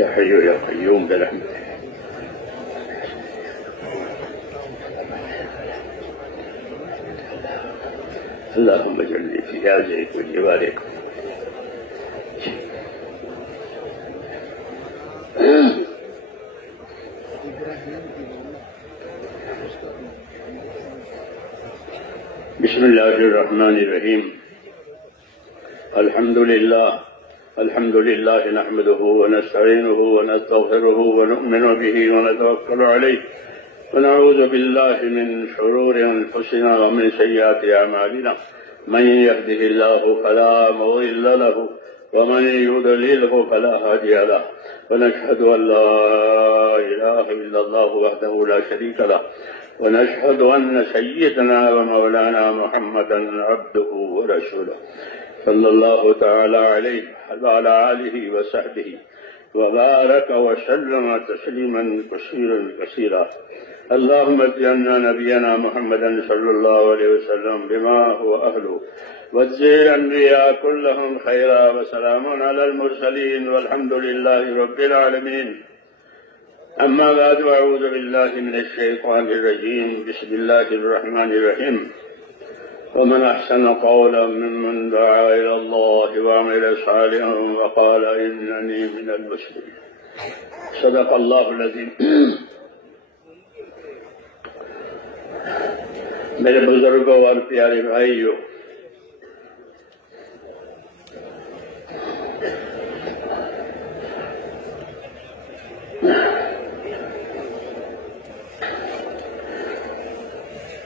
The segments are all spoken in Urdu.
يا حي يا قيوم برحمتك. اللهم اجعلني في عزك وجوارك. بسم الله الرحمن الرحيم. الحمد لله نحمده ونستعينه ونستغفره ونؤمن به ونتوكل عليه ونعوذ بالله من شرور أنفسنا ومن سيئات أعمالنا. من يهده الله فلا مضل له ومن يضلله فلا هادي له. ونشهد أن لا إله إلا الله وحده لا شريك له ونشهد أن سيدنا ومولانا محمدا عبده ورسوله صلى الله تعالى عليه وعلى آله وصحبه وبارك وسلم تسليما كثيرا. اللهم اجعلنا نبينا محمدا صلى الله عليه وسلم بما هو أهله واجزي الأنبياء كلهم خيرا وسلام على المرسلين والحمد لله رب العالمين. أما بعد أعوذ بالله من الشيطان الرجيم. بسم الله الرحمن الرحيم. ومن أحسن قولا ممن دعا إلى الله وعمل صالحا وقال إنني من المسلمين. صدق الله العظيم. میرے بزرگوں اور پیارے بھائیوں،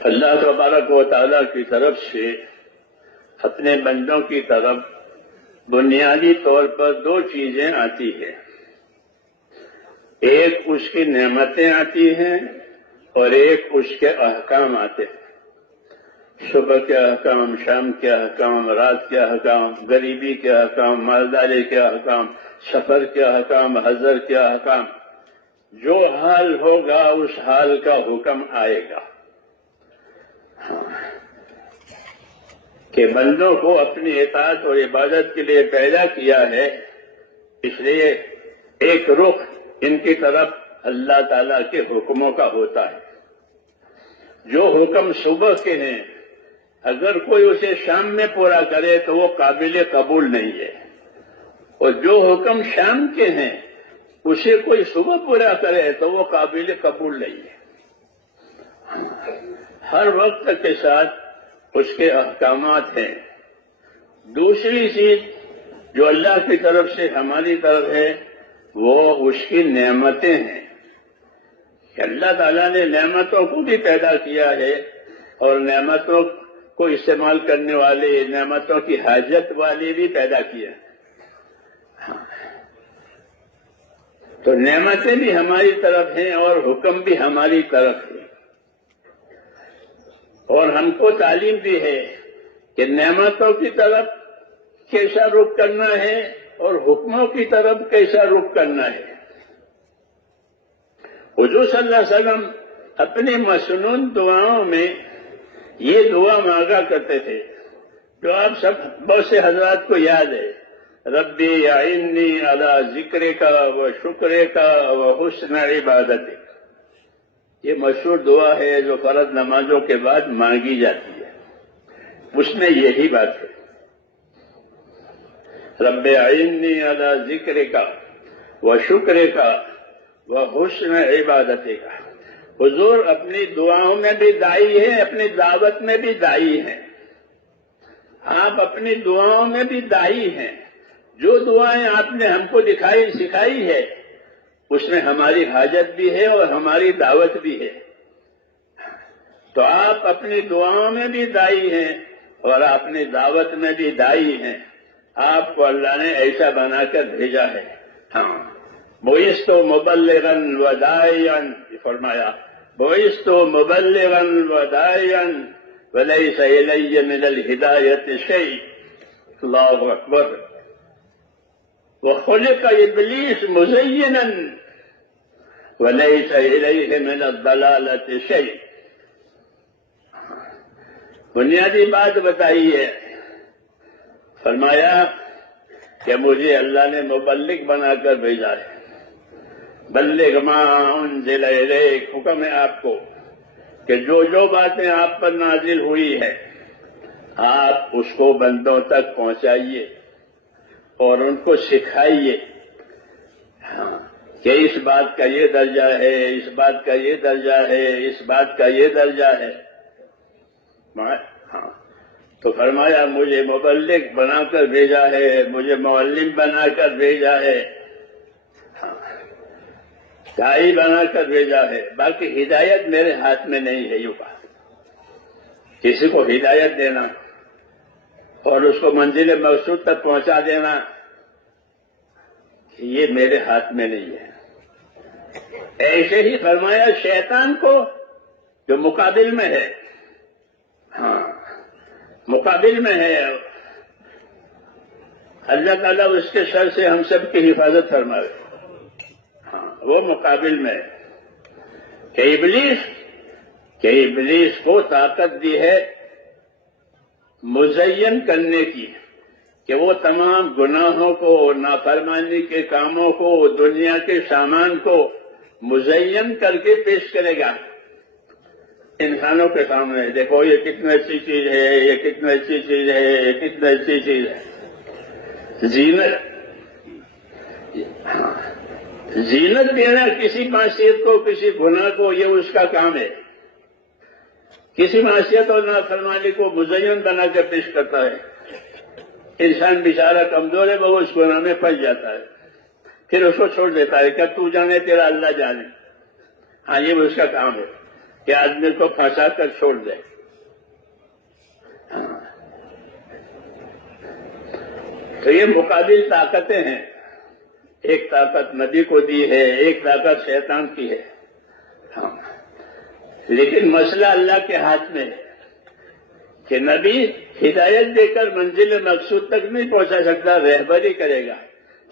اللہ تبارک و تعالیٰ کی طرف سے اپنے بندوں کی طرف بنیادی طور پر دو چیزیں آتی ہیں. ایک اس کی نعمتیں آتی ہیں اور ایک اس کے احکام آتے ہیں. صبح کے احکام، شام کے احکام، رات کے احکام، غریبی کے احکام، مالداری کے احکام، سفر کے احکام، حضر کے احکام. جو حال ہوگا اس حال کا حکم آئے گا کہ بندوں کو اپنی اطاعت اور عبادت کے لیے پیدا کیا ہے. اس لیے ایک رخ ان کی طرف اللہ تعالیٰ کے حکموں کا ہوتا ہے. جو حکم صبح کے ہیں اگر کوئی اسے شام میں پورا کرے تو وہ قابل قبول نہیں ہے، اور جو حکم شام کے ہیں اسے کوئی صبح پورا کرے تو وہ قابل قبول نہیں ہے. ہر وقت کے ساتھ اس کے احکامات ہیں. دوسری چیز جو اللہ کی طرف سے ہماری طرف ہے وہ اس کی نعمتیں ہیں کہ اللہ تعالیٰ نے نعمتوں کو بھی پیدا کیا ہے اور نعمتوں کو استعمال کرنے والے، نعمتوں کی حاجت والے بھی پیدا کیا ہے. تو نعمتیں بھی ہماری طرف ہیں اور حکم بھی ہماری طرف ہے. اور ہم کو تعلیم بھی ہے کہ نعمتوں کی طرف کیسا رخ کرنا ہے اور حکموں کی طرف کیسا رخ کرنا ہے. حضور صلی اللہ علیہ وسلم اپنی مسنون دعاؤں میں یہ دعا مانگا کرتے تھے جو آپ سب بہت سے حضرات کو یاد ہے. ربی اعنی علی ذکرک و شکرک و حسن عبادتک. یہ مشہور دعا ہے جو فرض نمازوں کے بعد مانگی جاتی ہے. اس میں یہی بات ہے، رب اعنی علی ذکرک و شکرک و حسن عبادتک. حضور اپنی دعاؤں میں بھی دائی ہیں، اپنی دعوت میں بھی دائی ہیں. آپ اپنی دعاؤں میں بھی دائی ہیں. جو دعائیں آپ نے ہم کو سکھائی ہے اس میں ہماری حاجت بھی ہے اور ہماری دعوت بھی ہے. تو آپ اپنی دعاؤں میں بھی دائی ہیں اور اپنی دعوت میں بھی دائی ہیں. آپ کو اللہ نے ایسا بنا کر بھیجا ہے. ہاں، بعثت مبلغا وداعیا، فرمایا بعثت مبلغا وداعیا وليس الی من الہدایۃ شیء. اللہ اکبر. وخلق ابلیس مزینا وليس الیہ من الضلالۃ شیء. بنیادی بات بتائی ہے. فرمایا کہ مجھے اللہ نے مبلغ بنا کر بھیجا ہے. بلغ ما انزل الیک، حکم ہے آپ کو کہ جو باتیں آپ پر نازل ہوئی ہے آپ اس کو بندوں تک پہنچائیے اور ان کو سکھائیے کہ اس بات کا یہ درجہ ہے، اس بات کا یہ درجہ ہے، اس بات کا یہ درجہ ہے۔ ہاں تو فرمایا مجھے مبلغ بنا کر بھیجا ہے، مجھے معلم بنا کر بھیجا ہے، داعی بنا کر بھیجا ہے، باقی ہدایت میرے ہاتھ میں نہیں ہے۔ یوں کہا کسی کو ہدایت دینا اور اس کو منزل مقصود تک پہنچا دینا یہ میرے ہاتھ میں نہیں ہے۔ ایسے ہی فرمایا شیطان کو جو مقابل میں ہے، مقابل میں ہے، اللہ تعالیٰ اس کے شر سے ہم سب کی حفاظت فرمائے۔ وہ مقابل میں ہے کہ ابلیس کو طاقت دی ہے مزین کرنے کی، کہ وہ تمام گناہوں کو، نافرمانی کے کاموں کو، دنیا کے سامان کو مزین کر کے پیش کرے گا انسانوں کے سامنے۔ دیکھو یہ کتنا اچھی چیز ہے، یہ کتنا اچھی چیز ہے، یہ کتنا اچھی چیز ہے۔ زینت دینا کسی معصیت کو، کسی گناہ کو، یہ اس کا کام ہے۔ کسی معصیت اور نافرمانی کو مزین بنا کر پیش کرتا ہے۔ انسان بیچارہ کمزور ہے، وہ اس گناہ میں پھنس جاتا ہے، پھر اس کو چھوڑ دیتا ہے کہ تو جانے تیرا اللہ جانے۔ ہاں یہ اس کا کام ہے کہ آدمی کو پھنسا کر چھوڑ دے۔ تو یہ مقابل طاقتیں ہیں، ایک طاقت نبی کو دی ہے، ایک طاقت شیطان کی ہے۔ لیکن مسئلہ اللہ کے ہاتھ میں ہے کہ نبی ہدایت دے کر منزل مقصود تک نہیں پہنچا سکتا، رہبری کرے گا۔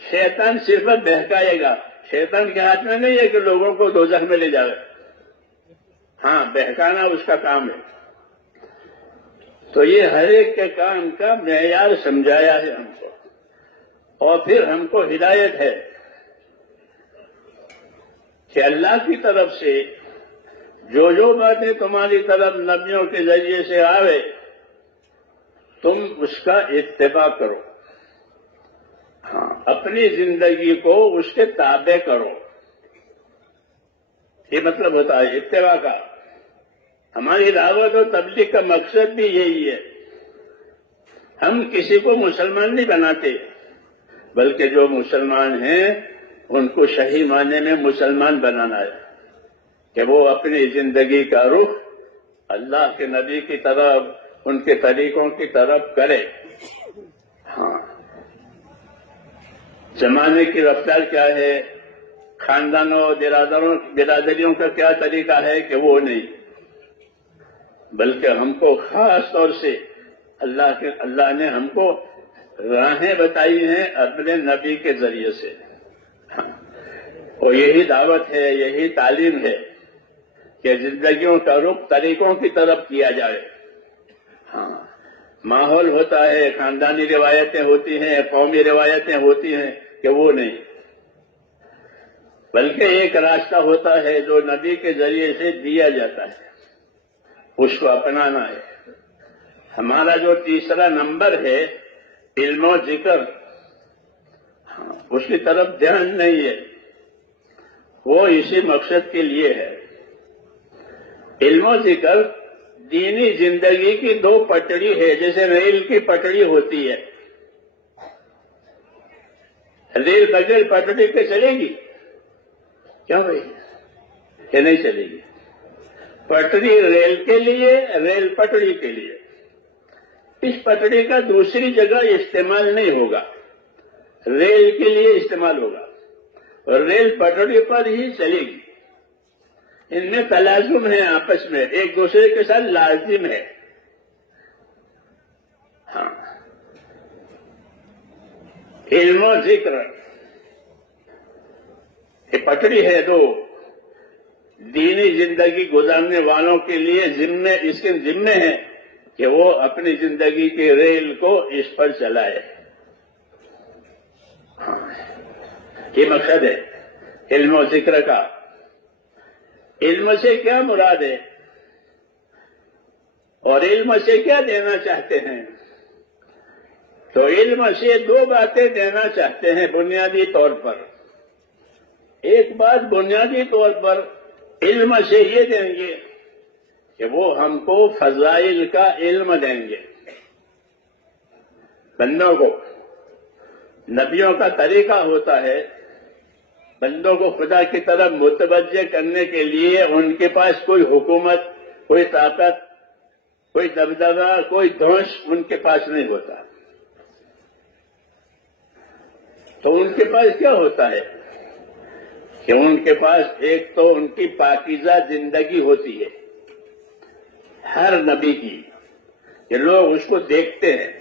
شیطان صرف بہکائے گا۔ شیطان کے ہاتھ میں نہیں ہے کہ لوگوں کو دوزخ میں لے جائے، ہاں بہکانا اس کا کام ہے۔ تو یہ ہر ایک کے کام کا معیار سمجھایا ہے ہم کو، اور پھر ہم کو ہدایت ہے کہ اللہ کی طرف سے جو باتیں تمہاری طرف نبیوں کے ذریعے سے آوے تم اس کا اتباع کرو، اپنی زندگی کو اس کے تابع کرو۔ یہ مطلب ہوتا ہے اتباع کا۔ ہماری دعوت اور تبلیغ کا مقصد بھی یہی ہے۔ ہم کسی کو مسلمان نہیں بناتے، بلکہ جو مسلمان ہیں ان کو صحیح معنی میں مسلمان بنانا ہے کہ وہ اپنی زندگی کا رخ اللہ کے نبی کی طرف، ان کے طریقوں کی طرف کرے۔ زمانے کی رفتار کیا ہے، خاندانوں اور برادریوں کا کیا طریقہ ہے کہ وہ نہیں، بلکہ ہم کو خاص طور سے اللہ نے ہم کو راہیں بتائی ہیں اپنے نبی کے ذریعے سے، اور یہی دعوت ہے، یہی تعلیم ہے کہ زندگیوں کا رخ طریقوں کی طرف کیا جائے۔ ماحول ہوتا ہے، خاندانی روایتیں ہوتی ہیں، قومی روایتیں ہوتی ہیں کہ وہ نہیں، بلکہ ایک راستہ ہوتا ہے جو نبی کے ذریعے سے دیا جاتا ہے، اس کو اپنانا ہے۔ ہمارا جو تیسرا نمبر ہے علم و ذکر، اس کی طرف دھیان نہیں ہے، وہ اسی مقصد کے لیے ہے۔ علم و ذکر دینی زندگی کی دو پٹڑی ہے، جیسے ریل کی پٹڑی ہوتی ہے۔ ریل بغیر پٹڑی پہ چلے گی کیا بھائی؟ کہ نہیں چلے گی۔ پٹڑی ریل کے لیے، ریل پٹڑی کے لیے۔ اس پٹڑی کا دوسری جگہ استعمال نہیں ہوگا، ریل کے لیے استعمال ہوگا، اور ریل پٹڑی پر ہی چلے گی۔ ان میں تلازم ہے، آپس میں ایک دوسرے کے ساتھ لازم ہے۔ علم و ذکر یہ پٹڑی ہے دو دینی زندگی گزارنے والوں کے لیے اس کے ذمے ہے کہ وہ اپنی زندگی کی ریل کو اس پر چلائے۔ یہ مقصد ہے علم و ذکر کا۔ علم سے کیا مراد ہے اور علم سے کیا دینا چاہتے ہیں؟ تو علم سے دو باتیں دینا چاہتے ہیں بنیادی طور پر۔ ایک بات بنیادی طور پر علم سے یہ دیں گے کہ وہ ہم کو فضائل کا علم دیں گے، بندوں کو۔ نبیوں کا طریقہ ہوتا ہے بندوں کو خدا کی طرف متوجہ کرنے کے لیے ان کے پاس کوئی حکومت، کوئی طاقت، کوئی دبدبہ، کوئی دھوش ان کے پاس نہیں ہوتا۔ تو ان کے پاس کیا ہوتا ہے کہ ان کے پاس ایک تو ان کی پاکیزہ زندگی ہوتی ہے ہر نبی کی، کہ لوگ اس کو دیکھتے ہیں،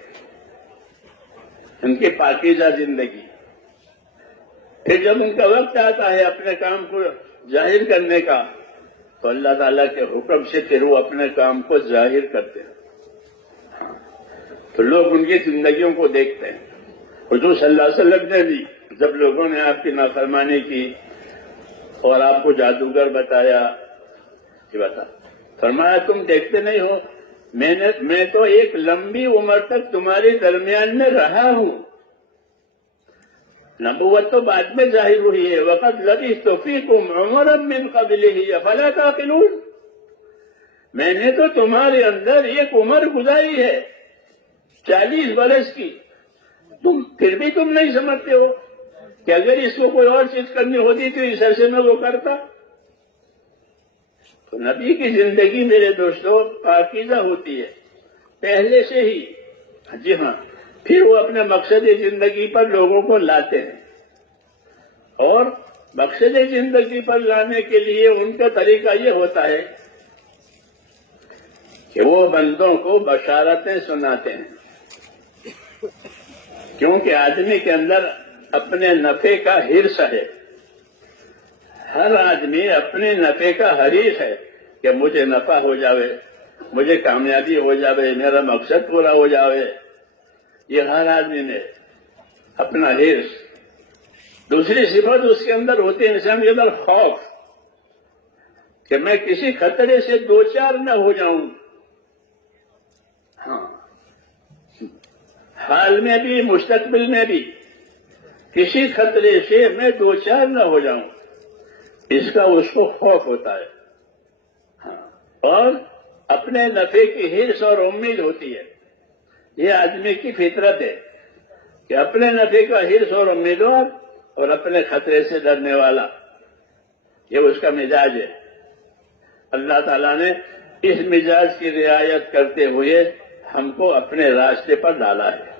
ان کی پاکیزہ زندگی۔ پھر جب ان کا وقت آتا ہے اپنے کام کو ظاہر کرنے کا تو اللہ تعالیٰ کے حکم سے پھر وہ اپنے کام کو ظاہر کرتے ہیں، تو لوگ ان کی زندگیوں کو دیکھتے ہیں۔ حضور صلی اللہ علیہ وسلم نے بھی جب لوگوں نے آپ کی نافرمانی کی اور آپ کو جادوگر بتایا، یہ بتا فرمایا تم دیکھتے نہیں ہو، میں تو ایک لمبی عمر تک تمہارے درمیان میں رہا ہوں، نبوت تو بعد میں ظاہر ہوئی ہے۔ وقت لبثت فیکم عمرا من قبلہ افلا تعقلون، میں نے تو تمہارے اندر ایک عمر گزاری ہے 40 برس کی، پھر بھی تم نہیں سمجھتے ہو کہ اگر اس کو کوئی اور چیز کرنی ہوتی تو اس عرصے میں وہ کرتا۔ تو نبی کی زندگی میرے دوستوں پاکیزہ ہوتی ہے پہلے سے ہی، جی ہاں۔ پھر وہ اپنے مقصد زندگی پر لوگوں کو لاتے ہیں، اور مقصد زندگی پر لانے کے لیے ان کا طریقہ یہ ہوتا ہے کہ وہ بندوں کو بشارتیں سناتے ہیں، کیونکہ آدمی کے اندر اپنے نفع کا حرص ہے، ہر آدمی اپنے نفع کا حریص ہے کہ مجھے نفع ہو جاوے، مجھے کامیابی ہو جاوے، میرا مقصد پورا ہو جاوے، یہ ہر آدمی نے اپنا حرص۔ دوسری صفت اس کے اندر ہوتی ہے انسان کے اندر خوف، کہ میں کسی خطرے سے دوچار نہ ہو جاؤں، ہاں، حال میں بھی مستقبل میں بھی کسی خطرے سے میں دوچار نہ ہو جاؤں، اس کا اس کو خوف ہوتا ہے، ہاں، اور اپنے نفع کی حرص اور امید ہوتی ہے۔ یہ آدمی کی فطرت ہے کہ اپنے نفع کا حرص اور امیدوار اور اپنے خطرے سے ڈرنے والا، یہ اس کا مزاج ہے۔ اللہ تعالیٰ نے اس مزاج کی رعایت کرتے ہوئے ہم کو اپنے راستے پر ڈالا ہے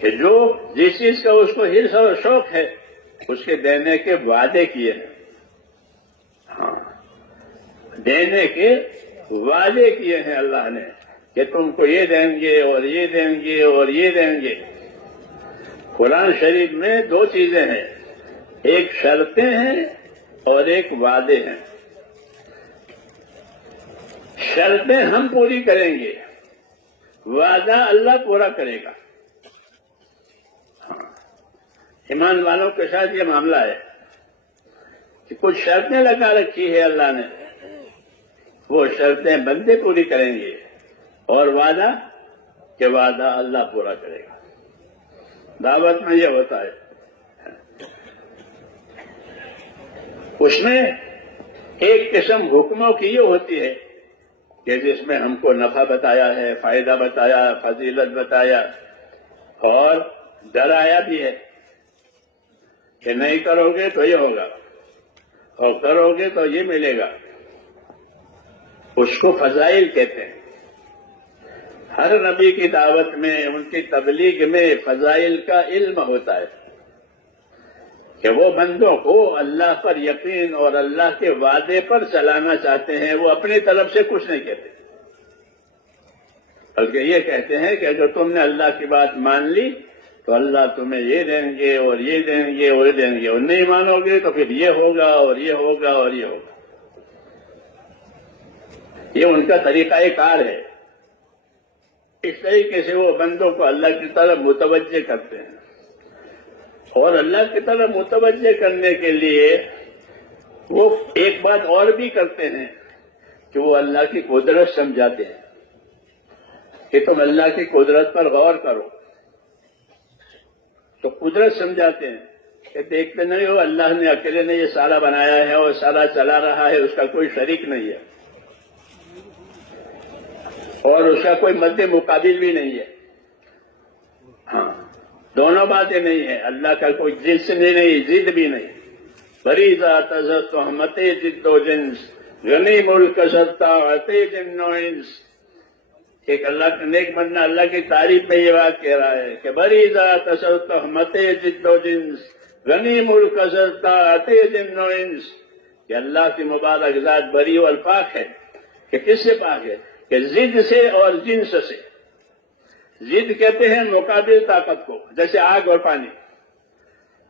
کہ جو جس چیز کا اس کو حرص اور شوق ہے اس کے دینے کے وعدے کیے ہیں، ہاں، دینے کے وعدے کیے ہیں اللہ نے کہ تم کو یہ دیں گے اور یہ دیں گے اور یہ دیں گے۔ قرآن شریف میں دو چیزیں ہیں، ایک شرطیں ہیں اور ایک وعدے ہیں۔ شرطیں ہم پوری کریں گے، وعدہ اللہ پورا کرے گا۔ ایمان والوں کے ساتھ یہ معاملہ ہے کہ کچھ شرطیں لگا رکھی ہے اللہ نے، وہ شرطیں بندے پوری کریں گے، اور وعدہ کہ وعدہ اللہ پورا کرے گا۔ دعوت میں یہ ہوتا ہے، اس میں ایک قسم حکموں کی یہ ہوتی ہے کہ جس میں ہم کو نفع بتایا ہے، فائدہ بتایا، فضیلت بتایا، اور ڈرایا بھی ہے کہ نہیں کرو گے تو یہ ہوگا اور کرو گے تو یہ ملے گا۔ اس کو فضائل کہتے ہیں۔ ہر نبی کی دعوت میں، ان کی تبلیغ میں فضائل کا علم ہوتا ہے کہ وہ بندوں کو اللہ پر یقین اور اللہ کے وعدے پر چلانا چاہتے ہیں، وہ اپنی طرف سے کچھ نہیں کہتے، بلکہ یہ کہتے ہیں کہ اگر تم نے اللہ کی بات مان لی تو اللہ تمہیں یہ دیں گے اور یہ دیں گے اور یہ دیں گے، اور نہیں مانو گے تو پھر یہ ہوگا اور یہ ہوگا اور یہ ہوگا۔ یہ ان کا طریقہ کار ہے۔ اس طریقے سے وہ بندوں کو اللہ کی طرف متوجہ کرتے ہیں۔ اور اللہ کی طرف متوجہ کرنے کے لیے وہ ایک بات اور بھی کرتے ہیں کہ وہ اللہ کی قدرت سمجھاتے ہیں کہ تم اللہ کی قدرت پر غور کرو. تو قدرت سمجھاتے ہیں کہ دیکھتے نہیں ہو اللہ نے اکیلے نے یہ سارا بنایا ہے اور سارا چلا رہا ہے, اس کا کوئی شریک نہیں ہے اور اس کا کوئی مد مقابل بھی نہیں ہے. ہاں, دونوں باتیں نہیں ہیں. اللہ کا کوئی جنس نہیں, ضد بھی نہیں. بری ذات ازت احمد جد و جنس غنی ملک ستا عطے جن و انس. ایک اللہ کا نیک بندہ اللہ کی تعریف میں یہ بات کہہ رہا ہے کہ بری ذات ازت احمد جد و جنس غنی ملک ستا عطے جن و انس, کہ اللہ کی مبارک ذات بری و پاک ہے. کہ کس سے پاک ہے؟ کہ ضد سے اور جنس سے. ضد کہتے ہیں مقابل طاقت کو, جیسے آگ اور پانی,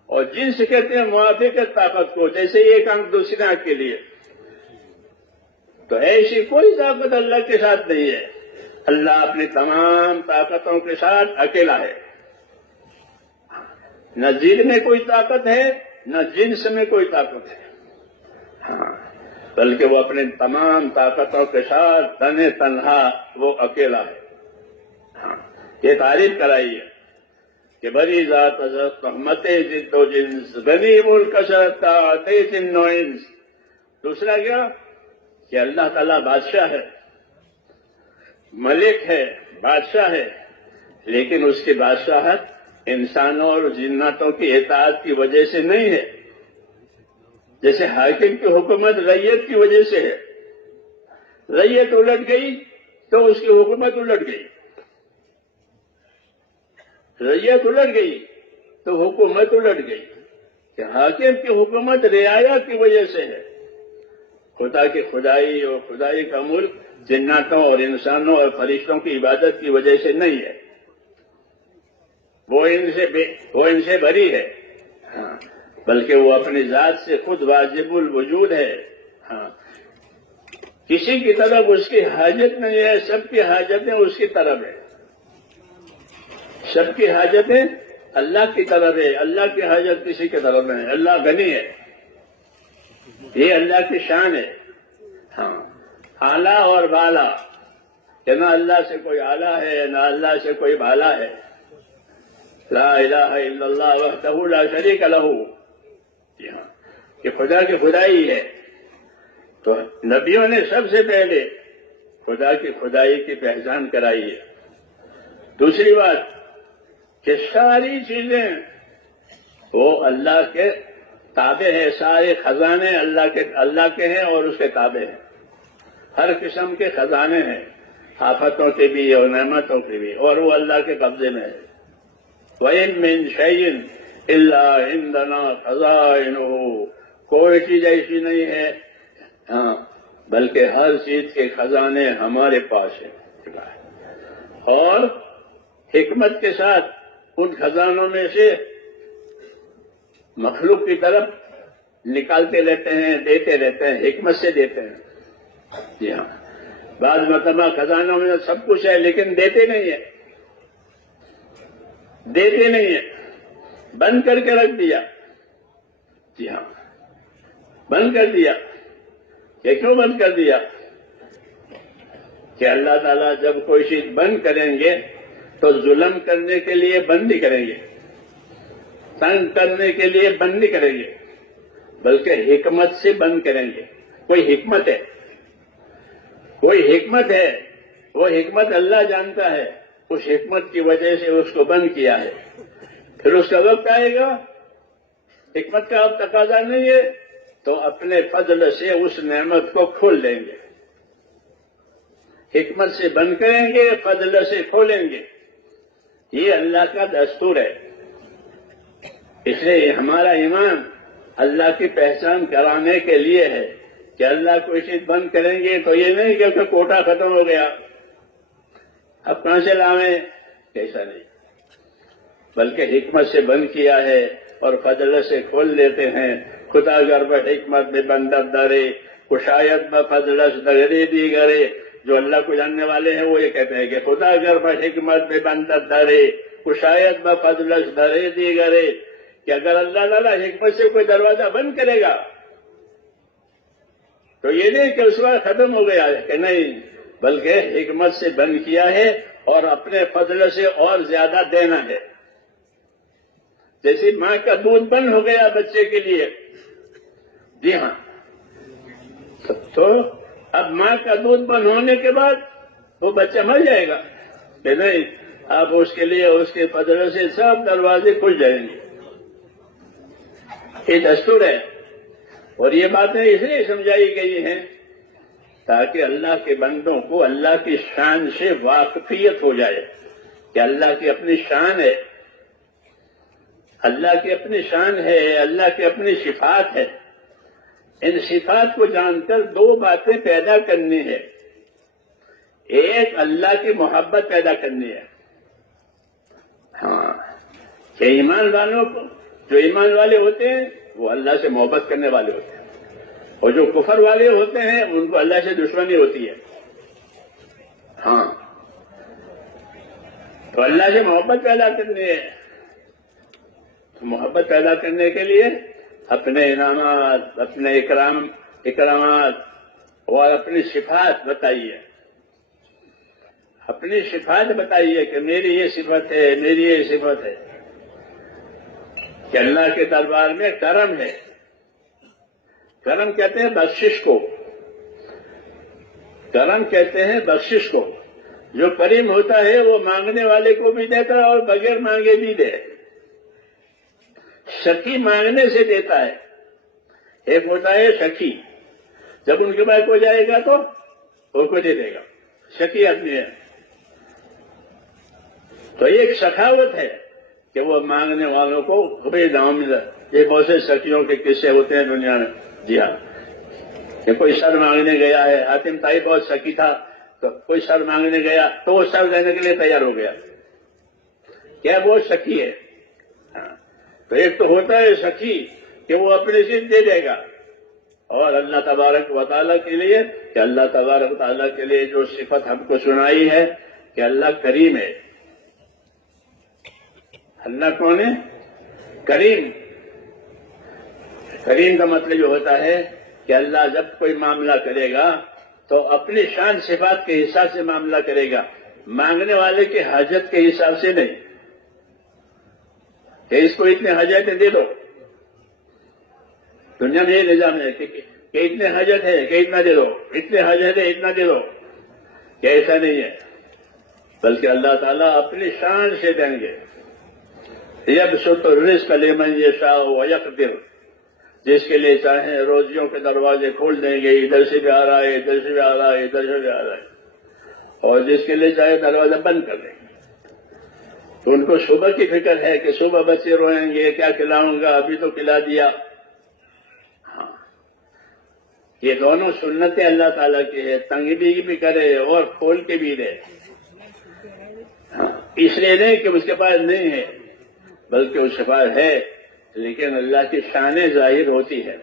اور جنس کہتے ہیں موافقت طاقت کو, جیسے ایک آنکھ دوسرے آنکھ کے لیے. تو ایسی کوئی طاقت اللہ کے ساتھ نہیں ہے. اللہ اپنی تمام طاقتوں کے ساتھ اکیلا ہے. نہ ضد میں کوئی طاقت ہے, نہ جنس میں کوئی طاقت ہے, بلکہ وہ اپنے تمام طاقتوں کے ساتھ تنے تنہا وہ اکیلا ہے. یہ تعریف کرائی ہے کہ بری ذات ازت رحمت جد و جنس غنی ملک ستا عطے جن و انس. دوسرا کیا کہ اللہ تعالیٰ بادشاہ ہے, ملک ہے, بادشاہ ہے, لیکن اس کی بادشاہت انسانوں اور جناتوں کی اطاعت کی وجہ سے نہیں ہے. جیسے حاکم کی حکومت رعیت کی وجہ سے ہے. رعیت الٹ گئی تو اس کی حکومت الٹ گئی, رعیت الٹ گئی تو حکومت الٹ گئی. کہ حاکم کی حکومت رعایا کی وجہ سے ہے. خدا کی خدائی اور خدائی کا ملک جناتوں اور انسانوں اور فرشتوں کی عبادت کی وجہ سے نہیں ہے. وہ ان سے بری ہے, بلکہ وہ اپنی ذات سے خود واجب الوجود ہے. کسی کی طرف اس کی حاجت نہیں ہے, سب کی حاجتیں اس کی طرف ہے. سب کی حاجتیں اللہ کی طرف ہے, اللہ کی حاجت کسی کی طرف نہیں. اللہ غنی ہے, یہ اللہ کی شان ہے. اعلیٰ اور بالا, کہ نہ اللہ سے کوئی اعلیٰ ہے نہ اللہ سے کوئی بالا ہے. لا الہ الا اللہ وحدہ لا شریک لہ, کہ خدا کی خدائی ہے. تو نبیوں نے سب سے پہلے خدا کی خدائی کی پہچان کرائی ہے. دوسری بات کہ ساری چیزیں وہ اللہ کے تابع ہیں. سارے خزانے اللہ کے ہیں اور اس کے تابع ہیں. ہر قسم کے خزانے ہیں, آفتوں کے بھی اور نعمتوں کے بھی, اور وہ اللہ کے قبضے میں ہے. وَإِن مِّن شَيْءٍ إِلَّا عِندَنَا خَزَائِنُهُ, کوئی چیز ایسی نہیں ہے بلکہ ہر چیز کے خزانے ہمارے پاس ہیں. اور حکمت کے ساتھ ان خزانوں میں سے مخلوق کی طرف نکالتے رہتے ہیں, دیتے رہتے ہیں, حکمت سے دیتے ہیں. جی ہاں, بعض مرتبہ خزانوں میں سب کچھ ہے لیکن دیتے نہیں ہیں, دیتے نہیں ہیں, بند کر کے رکھ دیا. جی ہاں, بند کر دیا. کہ کیوں بند کر دیا؟ کہ اللہ تعالیٰ جب کوئی چیز بند کریں گے تو ظلم کرنے کے لیے بند نہیں کریں گے, تنگ کرنے کے لیے بند نہیں کریں گے, بلکہ حکمت سے بند کریں گے. کوئی حکمت ہے, کوئی حکمت ہے, وہ حکمت اللہ جانتا ہے. اس حکمت کی وجہ سے اس کو بند کیا ہے. پھر اس کا وقت آئے گا, حکمت کا اب تقاضا نہیں ہے تو اپنے فضل سے اس نعمت کو کھول دیں گے. حکمت سے بند کریں گے, فضل سے کھولیں گے. یہ اللہ کا دستور ہے. اس لیے ہمارا ایمان اللہ کی پہچان کرانے کے لیے ہے کہ اللہ کوئی چیز بند کریں گے تو یہ نہیں کہ اس کا کوٹا ختم ہو گیا, اب کہاں سے لاویں, ایسا نہیں, بلکہ حکمت سے بند کیا ہے اور فضل سے کھول دیتے ہیں. خدا گر حکمت میں بندت درے کشایت میں فضلش دگری دی گرے. جو اللہ کو جاننے والے ہیں وہ یہ کہتے ہیں کہ خدا گر حکمت میں بندت درے کشایت میں فضلش درے دی گرے. کہ اگر اللہ تعالیٰ حکمت سے کوئی دروازہ بند کرے گا تو یہ نہیں کہ اس وقت ختم ہو گیا ہے، کہ نہیں، بلکہ حکمت سے بند کیا ہے اور اپنے فضل سے اور زیادہ دینا ہے۔ جیسے ماں کا دودھ بند ہو گیا بچے کے لیے، جی ہاں، تو اب ماں کا دودھ بند ہونے کے بعد وہ بچہ مر جائے گا، کہ نہیں، اب اس کے لیے اس کے فضل سے سب دروازے کھل جائیں گے۔ یہ دستور ہے، اور یہ باتیں اس لیے سمجھائی گئی ہیں تاکہ اللہ کے بندوں کو اللہ کی شان سے واقفیت ہو جائے کہ اللہ کی اپنی شان ہے، اللہ کی اپنی شان ہے، اللہ کی اپنی صفات ہے۔ ان صفات کو جان کر دو باتیں پیدا کرنی ہے۔ ایک، اللہ کی محبت پیدا کرنی ہے، ہاں، کہ ایمان والوں کو، جو ایمان والے ہوتے ہیں وہ اللہ سے محبت کرنے والے ہوتے ہیں، اور جو کفر والے ہوتے ہیں ان کو اللہ سے دشمنی ہوتی ہے، ہاں، تو اللہ سے محبت پیدا کرنی ہے۔ تو محبت پیدا کرنے کے لیے اپنے انعامات، اپنے اکرامات اور اپنی صفات بتائیے، اپنی صفات بتائیے کہ میری یہ صفت ہے، میری یہ صفت ہے، کہ اللہ کے دربار میں کرم ہے۔ کرم کہتے ہیں بخشش کو، کرم کہتے ہیں بخشش کو۔ جو کریم ہوتا ہے وہ مانگنے والے کو بھی دیتا ہے اور بغیر مانگے بھی دے۔ سخی مانگنے سے دیتا ہے، ایک ہوتا ہے سخی، جب ان کے پاس ہو جائے گا تو وہ کو دے دے گا، سخی آدمی ہے۔ تو ایک سخاوت ہے کہ وہ مانگنے والوں کو کبھی دام ملا۔ یہ بہت سے سخیوں کے قصے ہوتے ہیں دنیا میں، جی ہاں، کہ کوئی سر مانگنے گیا ہے، حاتم طائی بہت سخی تھا، تو کوئی سر مانگنے گیا تو وہ سر دینے کے لیے تیار ہو گیا، کیا وہ سخی ہے؟ تو ایک تو ہوتا ہے سخی کہ وہ اپنے سے دے دے گا، اور اللہ تبارک و تعالیٰ کے لیے، کہ اللہ تبارک و تعالیٰ کے لیے جو صفت ہم کو سنائی ہے کہ اللہ کریم ہے۔ اللہ کون ہے؟ کریم۔ کریم کا مطلب یہ ہوتا ہے کہ اللہ جب کوئی معاملہ کرے گا تو اپنی شان صفات کے حساب سے معاملہ کرے گا، مانگنے والے کی حاجت کے حساب سے نہیں، کہ اس کو اتنے حاجتیں دے دو۔ دنیا میں یہ نظام ہے کہ اتنے حاجت ہے کہ اتنا دے دو، اتنے حاجت ہے اتنا دے دو، کہ ایسا نہیں ہے، بلکہ اللہ تعالیٰ اپنی شان سے دیں گے۔ یبسط الرزق لمن یشاء ویقدر، جس کے لیے چاہیں روزیوں کے دروازے کھول دیں گے، ادھر سے بھی آ رہا ہے، ادھر سے بھی آ رہا ہے، ادھر سے بھی آ رہا ہے، اور جس کے لیے چاہے دروازہ بند کر دیں گے۔ تو ان کو صبح کی فکر ہے کہ صبح بچے روئیں گے، کیا کھلاؤں گا، ابھی تو کھلا دیا۔ ہاں، یہ دونوں سنتیں اللہ تعالیٰ کی ہے، تنگ بھی کرے اور کھول کے بھی دے۔ اس لیے نہیں کہ اس کے پاس نہیں ہے، بلکہ اس کے پاس ہے، لیکن اللہ کی شانیں ظاہر ہوتی ہے۔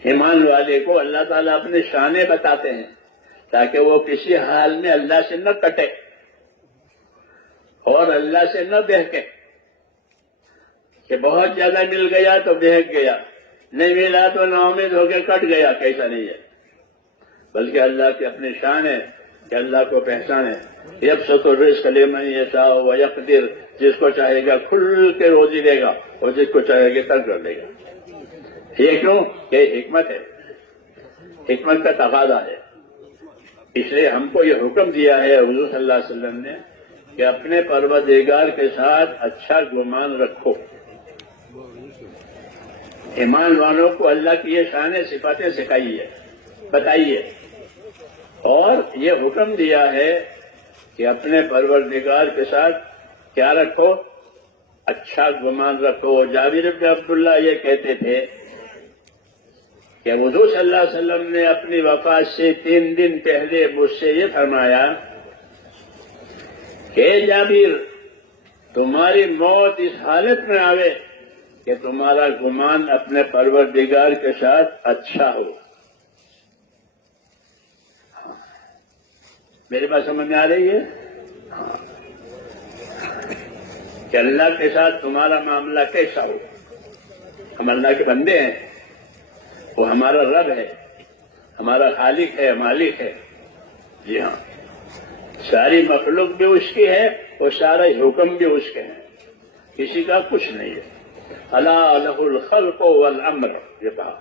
ایمان والے کو اللہ تعالیٰ اپنی شانیں بتاتے ہیں تاکہ وہ کسی حال میں اللہ سے نہ کٹے اور اللہ سے نہ بہکے، کہ بہت زیادہ مل گیا تو بہک گیا، نہیں ملا تو نا امید ہو کے کٹ گیا، کیسا نہیں ہے، بلکہ اللہ کی اپنی شان ہے کہ اللہ کو پہچانے۔ یبسط الرزق لمن یشاء ویقدر، جس کو چاہے گا کھل کے روزی دے گا اور جس کو چاہے گا تنگ کر دے گا۔ یہ کیوں؟ کہ حکمت ہے، حکمت کا تقاضا ہے۔ اس لیے ہم کو یہ حکم دیا ہے حضور صلی اللہ علیہ وسلم نے کہ اپنے پروردگار کے ساتھ اچھا گمان رکھو۔ ایمان والوں کو اللہ کی یہ شان صفاتیں سکھائیے، بتائیے، اور یہ حکم دیا ہے کہ اپنے پروردگار کے ساتھ کیا رکھو؟ اچھا گمان رکھو۔ جابر بن عبداللہ یہ کہتے تھے کہ حضور صلی اللہ علیہ وسلم نے اپنی وفات سے 3 دن پہلے مجھ سے یہ فرمایا کہ جابر، تمہاری موت اس حالت میں آوے کہ تمہارا گمان اپنے پروردگار کے ساتھ اچھا ہو۔ میرے پاس سمجھ میں آ رہی ہے؟ کہ اللہ کے ساتھ تمہارا معاملہ کیسا ہو. ہم اللہ کے بندے ہیں، وہ ہمارا رب ہے، ہمارا خالق ہے، مالک ہے. جی ہاں، ساری مخلوق بھی اس کی ہے اور سارا حکم بھی اس کے ہیں، کسی کا کچھ نہیں ہے. الا لہ الخلق والامر، یہ کہا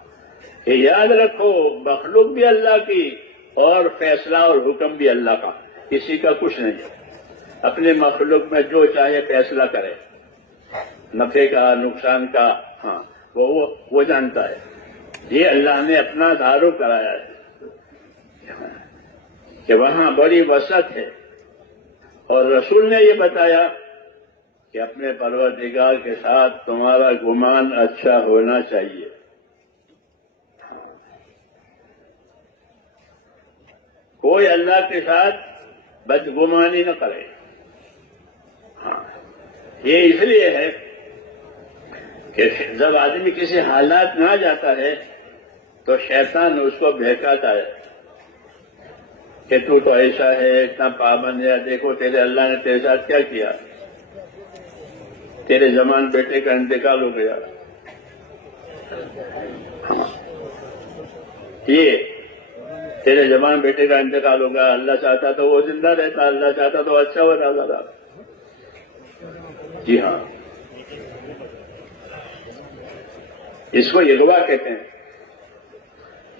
کہ یاد رکھو مخلوق بھی اللہ کی اور فیصلہ اور حکم بھی اللہ کا، کسی کا کچھ نہیں ہے. اپنے مخلوق میں جو چاہے فیصلہ کرے، نفع کا نقصان کا، ہاں وہ جانتا ہے. یہ اللہ نے اپنا تعارف کرایا ہے کہ وہاں بڑی وسعت ہے، اور رسول نے یہ بتایا کہ اپنے پروردگار کے ساتھ تمہارا گمان اچھا ہونا چاہیے. کوئی اللہ کے ساتھ بدگمانی نہ کرے. ہاں، یہ اس لیے ہے کہ جب آدمی کسی حالات میں آ جاتا ہے تو شیطان اس کو بہکاتا ہے کہ تو ایسا ہے، اتنا پابند ہے، دیکھو تیرے اللہ نے تیرے ساتھ کیا کیا، تیرے جوان بیٹے کا انتقال ہو گیا. یہ تیرے جوان بیٹے کا انتقال ہوگا، اللہ چاہتا تو وہ زندہ رہتا، اللہ چاہتا تو اچھا ہو جاتا تھا. جی ہاں، اس کو اغوا کہتے ہیں،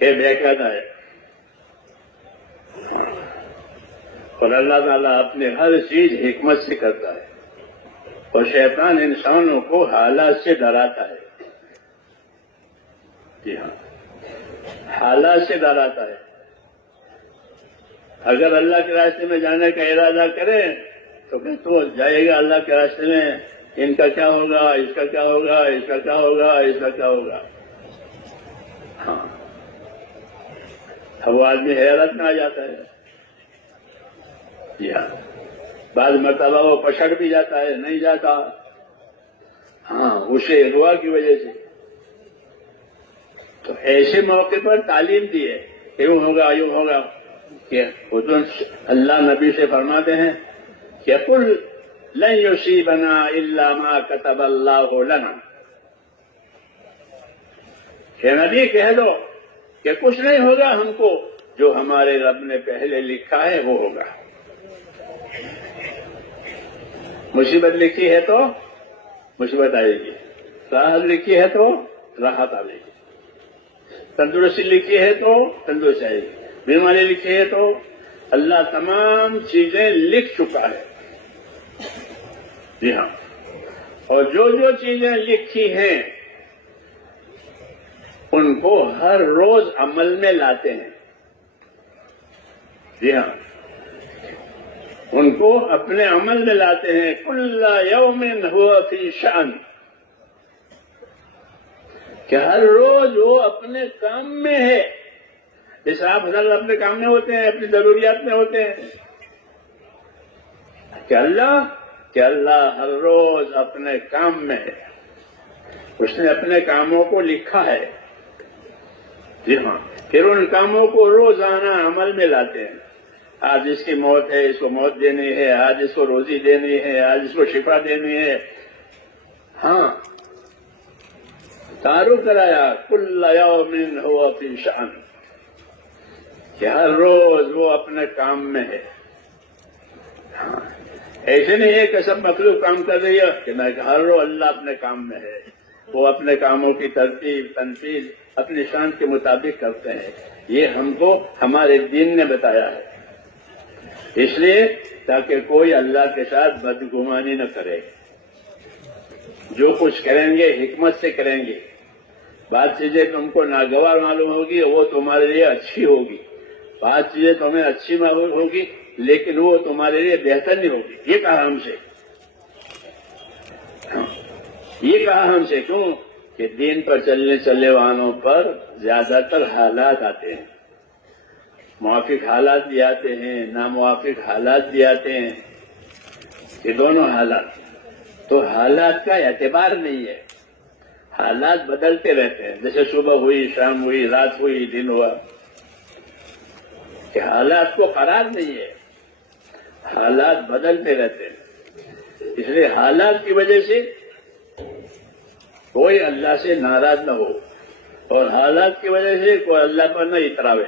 یہ بہکاتا ہے. اور اللہ تعالیٰ اپنے ہر چیز حکمت سے کرتا ہے، اور شیطان انسانوں کو حالات سے ڈراتا ہے. جی ہاں، حالات سے ڈراتا ہے. اگر اللہ کے راستے میں جانے کا ارادہ کرے تو کہ تو جائے گا اللہ کے راستے میں، ان کا کیا ہوگا، اس کا کیا ہوگا، اس کا کیا ہوگا، اس کا کیا ہوگا. ہاں، اب وہ آدمی حیرت میں آ جاتا ہے. جی ہاں، بعض مرتبہ وہ پچھڑ بھی جاتا ہے، نہیں جاتا. ہاں، اسے اغوا کی وجہ سے. تو ایسے موقع پر تعلیم دی ہے، یوں ہوگا یوں ہوگا. کہ حضور اللہ نبی سے فرماتے ہیں کہ قل لن یصیبنا الا ما كتب اللہ لنا. کہ نبی کہہ دو کہ کچھ نہیں ہوگا ہم کو، جو ہمارے رب نے پہلے لکھا ہے وہ ہوگا. مصیبت لکھی ہے تو مصیبت آئے گی، راحت لکھی ہے تو راحت آئے گی، تندرستی لکھی ہے تو تندرستی آئے گی، بیماری لکھی ہے تو اللہ تمام چیزیں لکھ چکا ہے. جی ہاں، اور جو جو چیزیں لکھی ہیں ان کو ہر روز عمل میں لاتے ہیں. جی ہاں، ان کو اپنے عمل میں لاتے ہیں. کل یوم ہوا فی شأن، کہ ہر روز وہ اپنے کام میں ہے. جیسے آپ حضرت اپنے کام میں ہوتے ہیں، اپنی ضروریات میں ہوتے ہیں، کہ اللہ ہر روز اپنے کام میں ہے. اس نے اپنے کاموں کو لکھا ہے. جی ہاں، پھر ان کاموں کو روزانہ عمل میں لاتے ہیں. آج اس کی موت ہے، اس کو موت دینی ہے، آج اس کو روزی دینی ہے، آج اس کو شفا دینی ہے. ہاں، تعارف کرایا کل یوم ہوا فی شأن، کہ ہر روز وہ اپنے کام میں ہے. ہاں، ایسے نہیں ہے کہ سب مخلوق کام کر رہی ہے، کہ نہیں، ہر روز اللہ اپنے کام میں ہے. وہ اپنے کاموں کی ترتیب تنفیذ اپنی شان کے مطابق کرتے ہیں. یہ ہم کو ہمارے دین نے بتایا ہے، اس لیے تاکہ کوئی اللہ کے ساتھ بدگمانی نہ کرے. جو کچھ کریں گے حکمت سے کریں گے. بعض چیزیں تم کو ناگوار معلوم ہوگی، وہ تمہارے لیے اچھی ہوگی. بعض چیزیں تمہیں اچھی معلوم ہوگی لیکن وہ تمہارے لیے بہتر نہیں ہوگی. یہ کہا ہم سے، یہ کہا ہم سے. کیوں؟ کہ دین پر چلنے والوں پر زیادہ تر حالات آتے ہیں. موافق حالات بھی آتے ہیں، ناموافق حالات بھی آتے ہیں. یہ دونوں حالات، تو حالات کا اعتبار نہیں ہے. حالات بدلتے رہتے ہیں، جیسے صبح ہوئی، شام ہوئی، رات ہوئی، دن ہوا. کہ حالات کو قرار نہیں ہے، حالات بدلتے رہتے ہیں. اس لیے حالات کی وجہ سے کوئی اللہ سے ناراض نہ ہو اور حالات کی وجہ سے کوئی اللہ پر نہ اتراوے.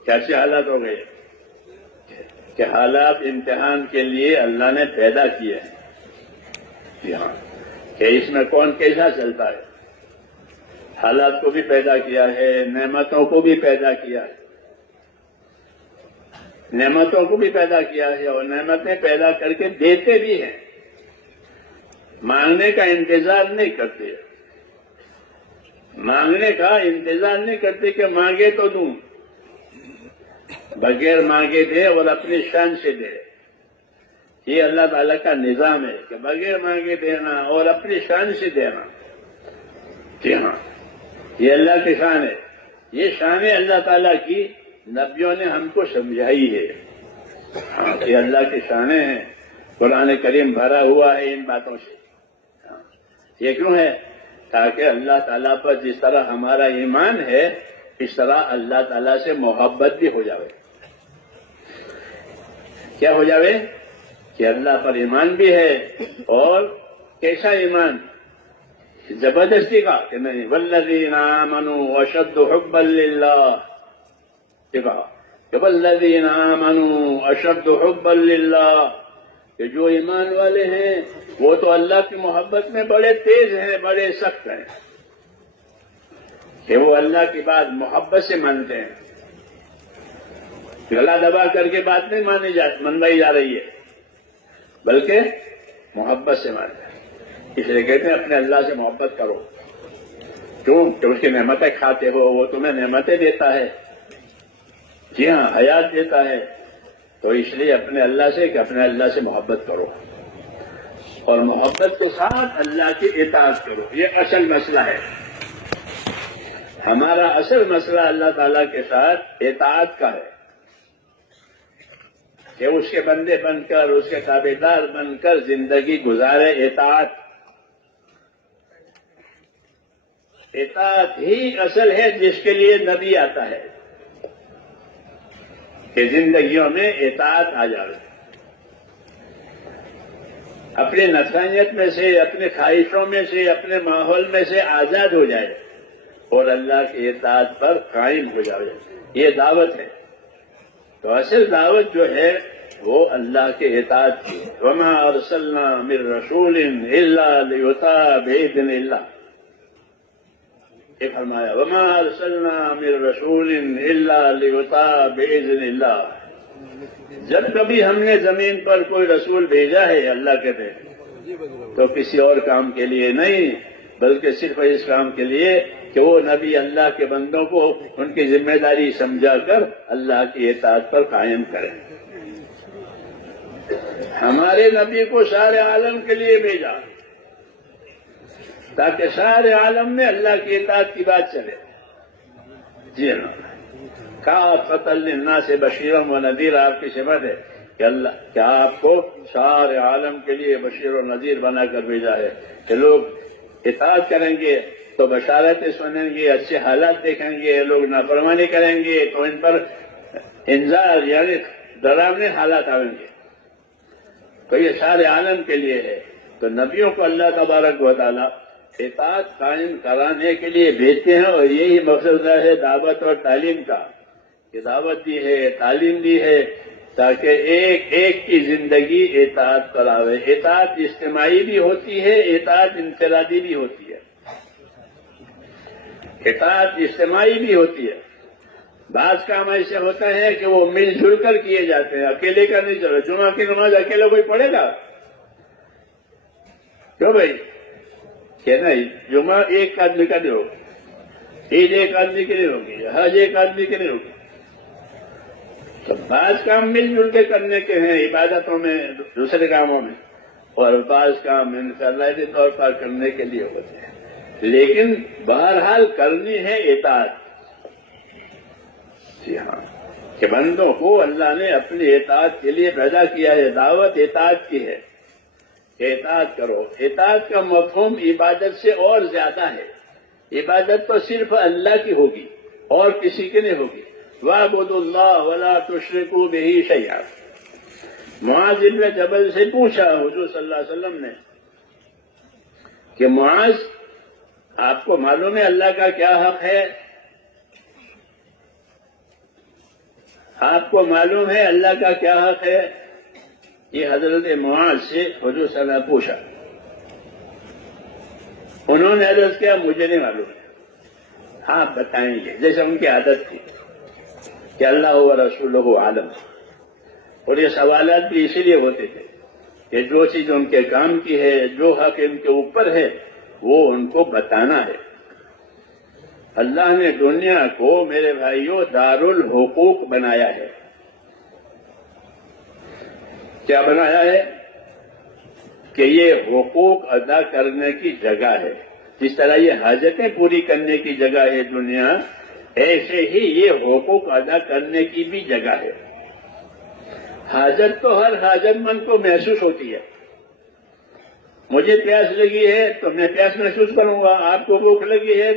کیسے حالات ہو گئے کہ حالات امتحان کے لیے اللہ نے پیدا کیے ہیں. جی ہاں، کہ اس میں کون کیسا چلتا ہے. حالات کو بھی پیدا کیا ہے، نعمتوں کو بھی پیدا کیا ہے. نعمتوں کو بھی پیدا کیا ہے اور نعمتیں پیدا کر کے دیتے بھی ہیں. مانگنے کا انتظار نہیں کرتے، مانگنے کا انتظار نہیں کرتے کہ مانگے تو دوں. بغیر مانگے دے اور اپنی شان سے دے. یہ اللہ تعالیٰ کا نظام ہے کہ بغیر مانگے دینا اور اپنی شان سے دینا. جی ہاں، یہ اللہ کی شان ہے. یہ شان ہے اللہ تعالیٰ کی، نبیوں نے ہم کو سمجھائی ہے. ہاں، یہ اللہ کی شانیں ہیں. قرآن کریم بھرا ہوا ہے ان باتوں سے. یہ کیوں ہے؟ تاکہ اللہ تعالیٰ پر جس طرح ہمارا ایمان ہے اس طرح اللہ تعالیٰ سے محبت بھی ہو جاوے. کیا ہو جاوے؟ کہ اللہ پر ایمان بھی ہے. اور کیسا ایمان؟ زبردستی کا کہ نہیں. والذین آمنوا اشد حبا للہ. کہا کہ والذین آمنوا اشد حبا للہ، کہ جو ایمان والے ہیں وہ تو اللہ کی محبت میں بڑے تیز ہیں، بڑے سخت ہیں. کہ وہ اللہ کی بات محبت سے مانتے ہیں. گلا دبا کر کے بات نہیں منوائی جا رہی ہے، بلکہ محبت سے مانتے ہیں. اس لیے کہتے ہیں اپنے اللہ سے محبت کرو. کیوں؟ کہ اس کی نعمتیں کھاتے ہو، وہ تمہیں نعمتیں دیتا ہے. جی ہاں، حیات دیتا ہے. تو اس لیے اپنے اللہ سے کہ اپنے اللہ سے محبت کرو اور محبت کے ساتھ اللہ کی اطاعت کرو. یہ اصل مسئلہ ہے. ہمارا اصل مسئلہ اللہ تعالیٰ کے ساتھ اطاعت کا ہے کہ اس کے بندے بن کر، اس کے تابعدار بن کر زندگی گزارے. اطاعت ہی اصل ہے جس کے لیے نبی آتا ہے کہ زندگیوں میں اطاعت آ جائے. اپنی نفسانیت میں سے، اپنی خواہشوں میں سے، اپنے ماحول میں سے آزاد ہو جائے اور اللہ کی اطاعت پر قائم ہو جائے. یہ دعوت ہے. تو اصل دعوت جو ہے وہ اللہ کے اطاعت کی. وما ارسلنا من رسول الا لیطاع باذن اللہ. یہ فرمایا وما ارسلنا من رسول الا لیطاع باذن اللہ. جب کبھی ہم نے زمین پر کوئی رسول بھیجا ہے، اللہ کہتے ہیں، تو کسی اور کام کے لیے نہیں بلکہ صرف اس کام کے لیے کہ وہ نبی اللہ کے بندوں کو ان کی ذمہ داری سمجھا کر اللہ کی اطاعت پر قائم کریں. ہمارے نبی کو سارے عالم کے لیے بھیجا تاکہ سارے عالم میں اللہ کی اطاعت کی بات چلے. جی ہاں، کافۃ للناس بشیرا و نذیرا آپ کی صفت ہے کہ آپ کو سارے عالم کے لیے بشیر و نذیر بنا کر بھیجا ہے کہ لوگ اطاعت کریں گے تو بشارتیں سنیں گے، اچھے حالات دیکھیں گے. لوگ نافرمانی کریں گے تو ان پر انذار یعنی ڈراونے حالات آئیں گے. تو یہ سارے عالم کے لیے ہے. تو نبیوں کو اللہ تبارک و تعالیٰ اطاعت قائم کرانے کے لیے بھیجتے ہیں اور یہی مقصد ہے دعوت اور تعلیم کا کہ دعوت دی ہے، تعلیم دی ہے تاکہ ایک ایک کی زندگی اطاعت پر آوے. اطاعت اجتماعی بھی ہوتی ہے، اطاعت انفرادی بھی ہوتی ہے. اطاعت اجتماعی بھی ہوتی ہے. بعض کام ایسے ہوتے ہیں کہ وہ مل جل کر کیے جاتے ہیں، اکیلے کا نہیں چلے. جمعہ کی نماز اکیلے کوئی پڑھے گا؟ کیوں بھائی؟ کہ نہیں، جمعہ ایک آدمی کا نہیں ہوگا، عید ایک آدمی کی نہیں ہوگی، حج ایک آدمی کی نہیں ہوگی. تو بعض کام مل جل کے کرنے کے ہیں عبادتوں میں، دوسرے کاموں میں، اور بعض کام انفرادی طور پر کرنے کے لیے ہوتے ہیں. لیکن بہرحال کرنی ہے اطاعت. جی ہاں، کہ بندوں کو اللہ نے اپنی اطاعت کے لیے پیدا کیا ہے. دعوت اطاعت کی ہے. اطاعت کرو. اطاعت کا مفہوم عبادت سے اور زیادہ ہے. عبادت تو صرف اللہ کی ہوگی اور کسی کی نہیں ہوگی. وَاعْبُدُوا اللَّهَ وَلَا تُشْرِكُوا بِهِ شَيْئًا. معاذ ابن جبل سے پوچھا حضور صلی اللہ علیہ وسلم نے کہ معاذ، آپ کو معلوم ہے اللہ کا کیا حق ہے؟ آپ کو معلوم ہے اللہ کا کیا حق ہے؟ یہ حضرت معاذ سے حضور صلی اللہ علیہ وسلم پوچھا. انہوں نے عرض کیا مجھے نہیں معلوم ہے، ہاں بتائیں گے. جیسے ان کی عادت تھی کہ اللہ و رسولہ عالم. اور یہ سوالات بھی اسی لیے ہوتے تھے کہ جو چیز ان کے کام کی ہے، جو حق ان کے اوپر ہے، وہ ان کو بتانا ہے. اللہ نے دنیا کو میرے بھائیوں دارالحقوق بنایا ہے. کیا بنایا ہے؟ کہ یہ حقوق ادا کرنے کی جگہ ہے. جس طرح یہ حاجتیں پوری کرنے کی جگہ ہے دنیا، ایسے ہی یہ حقوق ادا کرنے کی بھی جگہ ہے. حاجت تو ہر حاجت مند کو محسوس ہوتی ہے. مجھے پیاس لگی ہے تو میں پیاس محسوس کروں گا، آپ کو بھوک لگی ہے